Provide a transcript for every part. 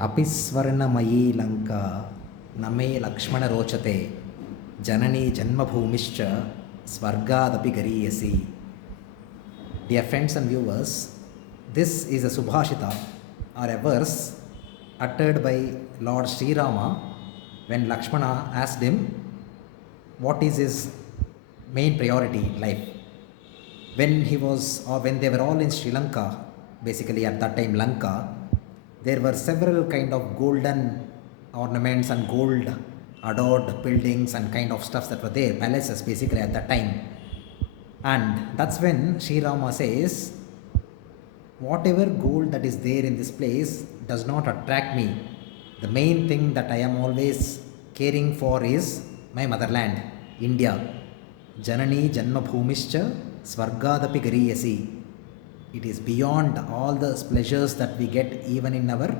अपिस्वर्णमयी लङ्का न मे लक्ष्मण रोचते जननी जन्मभूमिश्च स्वर्गादपि गरीयसी. Dear friends and viewers, this is a Subhashita or a verse uttered by Lord Sri Rama when Lakshmana asked him what is his main priority in life. When they were all in Sri Lanka, basically at that time Lanka, there were several kind of golden ornaments and gold adored buildings and kind of stuffs that were there, palaces basically at that time. And that's when Sri Rama says, whatever gold that is there in this place does not attract me. The main thing that I am always caring for is my motherland, India. Janani Janma Bhumischa Swargadapi Gariyasi. It is beyond all the pleasures that we get even in our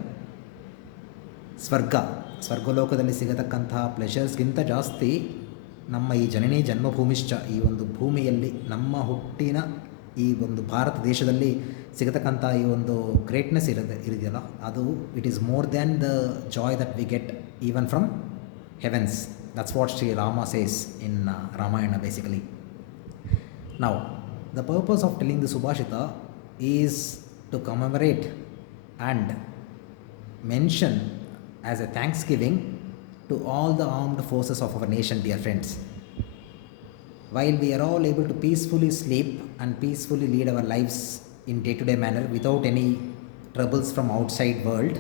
ಸ್ವರ್ಗಲೋಕದಲ್ಲಿ ಸಿಗತಕ್ಕಂತಹ ಪ್ಲೆಷರ್ಸ್ಗಿಂತ ಜಾಸ್ತಿ ನಮ್ಮ ಈ ಜನನಿ ಜನ್ಮಭೂಮಿಶ್ಚ ಈ ಒಂದು ಭೂಮಿಯಲ್ಲಿ ನಮ್ಮ ಹುಟ್ಟಿನ ಈ ಒಂದು ಭಾರತ ದೇಶದಲ್ಲಿ ಸಿಗತಕ್ಕಂಥ ಈ ಒಂದು ಗ್ರೇಟ್ನೆಸ್ ಇದೆಯಲ್ಲ, ಅದು it is more than the joy that we get even from heavens. That's what Shri Rama says in Ramayana basically. Now the purpose of telling the subhashita is to commemorate and mention as a thanksgiving to all the armed forces of our nation, dear friends. While we are all able to peacefully sleep and peacefully lead our lives in day-to-day manner without any troubles from outside world,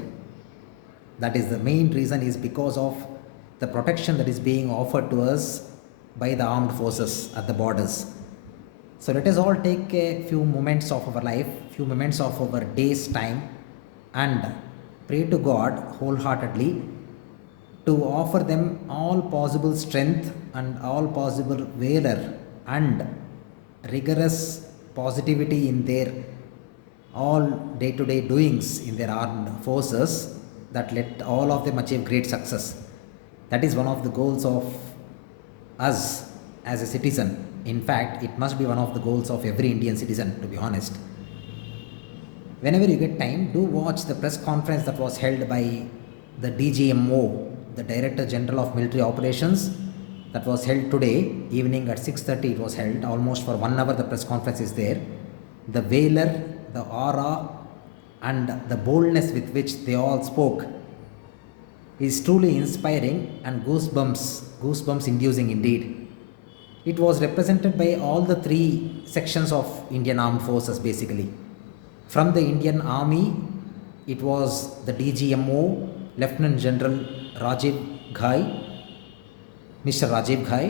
that is the main reason is because of the protection that is being offered to us by the armed forces at the borders. So let us all take a few moments of our life, few moments of our day's time, and pray to God wholeheartedly to offer them all possible strength and all possible valor and rigorous positivity in their all day-to-day doings in their armed forces, that let all of them achieve great success. That is one of the goals of us as a citizen. In fact, it must be one of the goals of every Indian citizen, to be honest. Whenever you get time, do watch the press conference that was held by the DGMO, the Director General of Military Operations, that was held today evening at 6:30. It was held almost for 1 hour. The press conference is there. The valor, the aura, and the boldness with which they all spoke is truly inspiring and goosebumps inducing indeed. It was represented by all the 3 sections of Indian Armed Forces basically. From the Indian Army, it was the DGMO, Lieutenant General Rajiv Ghai, Mr. Rajiv Ghai,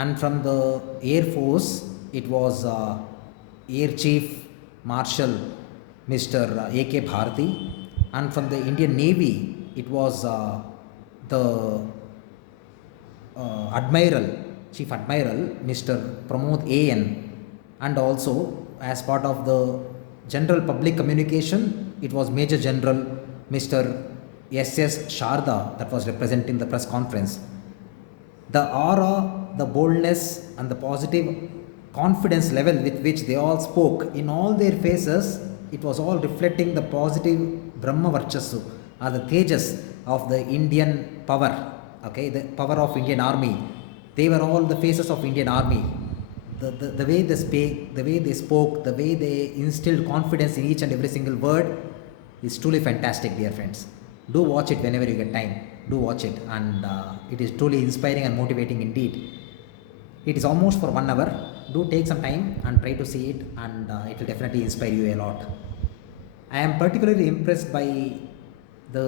and from the Air Force, it was Air Chief Marshal Mr. A.K. Bharati, and from the Indian Navy, it was the Admiral, Chief Admiral Mr. Pramod A.N., and also as part of the general public communication, it was Major General Mr. S.S. Sharda that was representing the press conference. The aura, the boldness, and the positive confidence level with which they all spoke in all their faces, it was all reflecting the positive Brahma Varchasu, or the Tejas of the Indian power, okay, the power of Indian Army. They were all the faces of Indian Army. The way they spoke, the way they instilled confidence in each and every single word is truly fantastic, dear friends. Do watch it whenever you get time. Do watch it, and it is truly inspiring and motivating indeed. It is almost for 1 hour. Do take some time and try to see it, and it will definitely inspire you a lot. I am particularly impressed by the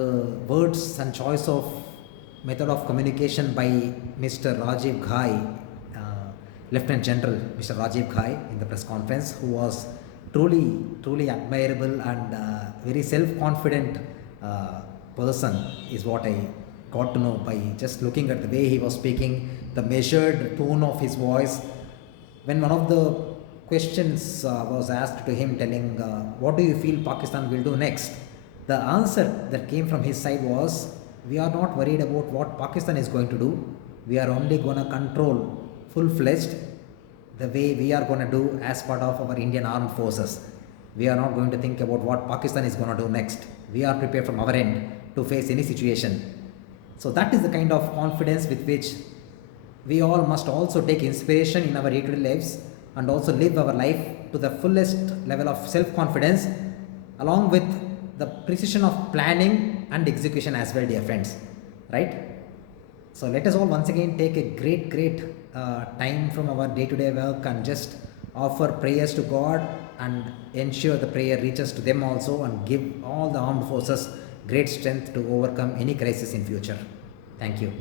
words and choice of method of communication by Mr. Rajiv Ghai, Lieutenant General Mr. Rajiv Ghai, in the press conference, who was truly admirable and very self-confident person, is what I got to know by just looking at the way he was speaking, the measured tone of his voice. When one of the questions was asked to him telling, what do you feel Pakistan will do next? The answer that came from his side was, we are not worried about what Pakistan is going to do. We are only going to control full-fledged the way we are going to do as part of our Indian Armed Forces. We are not going to think about what Pakistan is going to do next. we are prepared from our end to face any situation. So that is the kind of confidence with which we all must also take inspiration in our day-to-day lives, and also live our life to the fullest level of self-confidence, along with the precision of planning and execution as well, dear friends. Right? So let us all once again take a great time from our day-to-day work and just offer prayers to God, and ensure the prayer reaches to them also, and give all the armed forces great strength to overcome any crisis in future. Thank you.